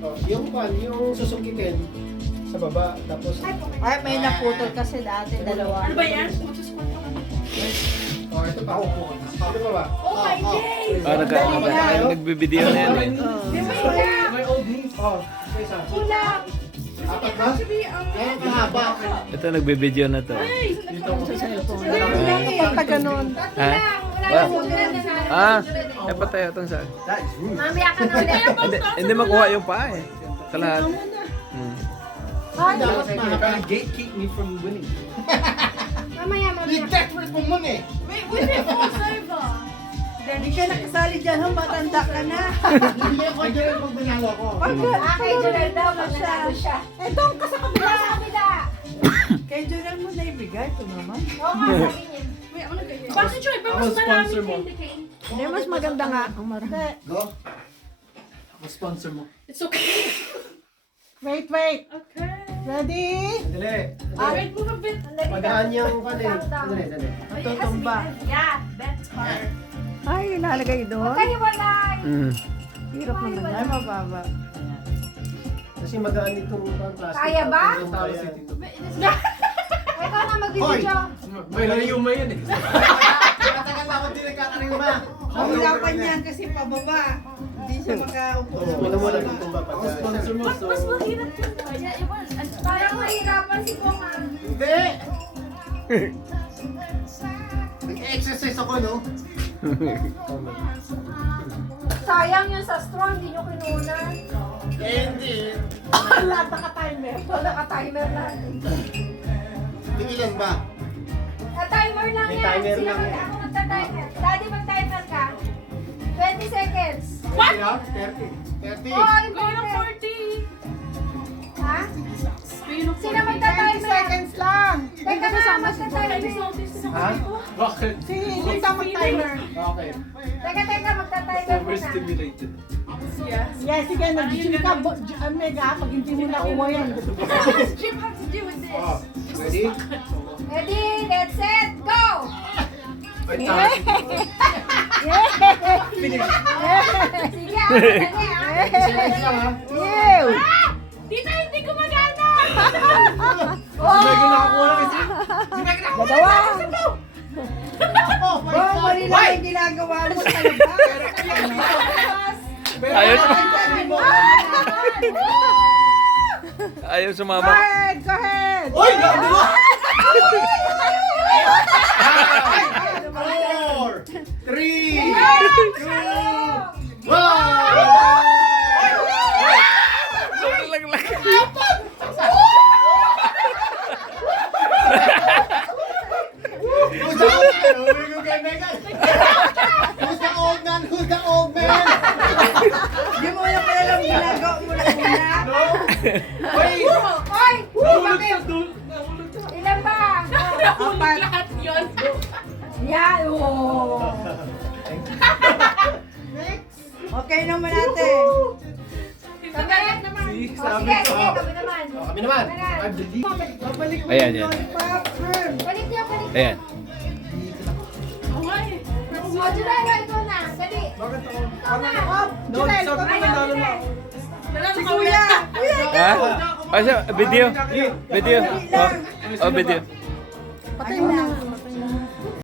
Oh, yung susukitin sa baba, tapos... Ay, may naputol kasi dati, dalawa. Ano ba yan? Oh, ito pa. Ito pa ba? Oh my days! Nagbibideo na yan eh. May old knees. Oh, isa. Kulang! Apat ba? Actually, ang... Kaya mahaba. Ito nagbibideo na to. Ay! Sa cellphone. Pagka ganun. Ha? Ah, eh patay itong saan? Mamaya ka na ulit. Hindi makuha yung paa eh. Kalahat. Dapat mahaba. Gatekeep me from winning. Mamaya, mamaya. Desperate mo muna eh. Wait, we did full serve ah. Hindi ka nakasali dyan, matanda ka na. Hindi ako dyan pag binalo ko. Kay Jorel daw, pag nanalo siya. Eh, doon ka sa kabila. Sa kabila. Kay Jorel mo na ibigay, ito naman. Oo nga, sabi niya. Wait, ano ganyan? Bakit Joy? Ba mas marami candy cane? Hindi, mas maganda nga. Ang marami. Go. Ako sponsor mo. It's okay. Wait. Okay. Ready? Dali. Wait, move a bit. Magaan yung kanin. Dali. Ito, tumba. Yeah, that's hard. Ay, ilalagay doon. Magkahiwalay. Hirap naman. Ay, mababa. Kasi magaan itong plastic. Kaya ba? Kaya. Ikaw na mag-video. May layuma yan eh. Matagal na ako din nagkakarima. Mahulapan niyan kasi pababa. Hindi siya makaupo. Wala mo lang itong baba. Ako sponsor mo. Mas mahirap yun. Parang mahirapan si Konga. Hindi! Nag-exercise ako, no? Sayang yun sa straw, hindi nyo kinunan. Hindi. Lahat naka-timer. Wala ka timer lang. Tigilan ba? Timer lang May yan. timer Sino lang mag yan. ako magta-timer? Daddy, mag-timer ka. 20 seconds. What? 30. Oh, important. Ha? Sino magta-timer? 20 seconds lang. Teka na, magta-timer. Ha? Bakit? Si Lisa mag-timer. Okay. Teka, magta-timer muna. Yes, sige, nag-gym ka. Mega, pag hindi mo nakuha yan. Gym has to do with this. Oh, ready? Ready, get set, go! Wait, Sige, madali ah. seconds lang, ha? Ew! Tita, hindi gumagana! Sige, nakakuha lang isa. Dalawa! Oh, my Oh, God. mali lang yung ginagawa mo talaga. Ayaw, ayaw sumama. Go ahead! Uy! Gabi mo! 4, 3, 2, 1! Who's the old man? Oh, you can make it. Who's the old man? Who's the old man? Hindi mo na pala lang ginagawa mo na una. No? Wait! Oy! Bakit? Ilan ba? Apat. Lahat yun. Yan, oh. Okay naman natin. Kami naman. See, Oh, sabi sige, ko. sige, kami naman. Oh, kami naman. I'm the lead. Babalik mo Ayan, yung yan. lollipop. Firm. Balik niyo, balik niyo. Ayan. Oh, July, ikaw na. Dali. Bakit ako? Ikaw na. July, ikaw Ayaw, naman. July. Si Kuya. Kuya, Ha? Ah, siya, video. Video. Oh, video. patay mo na.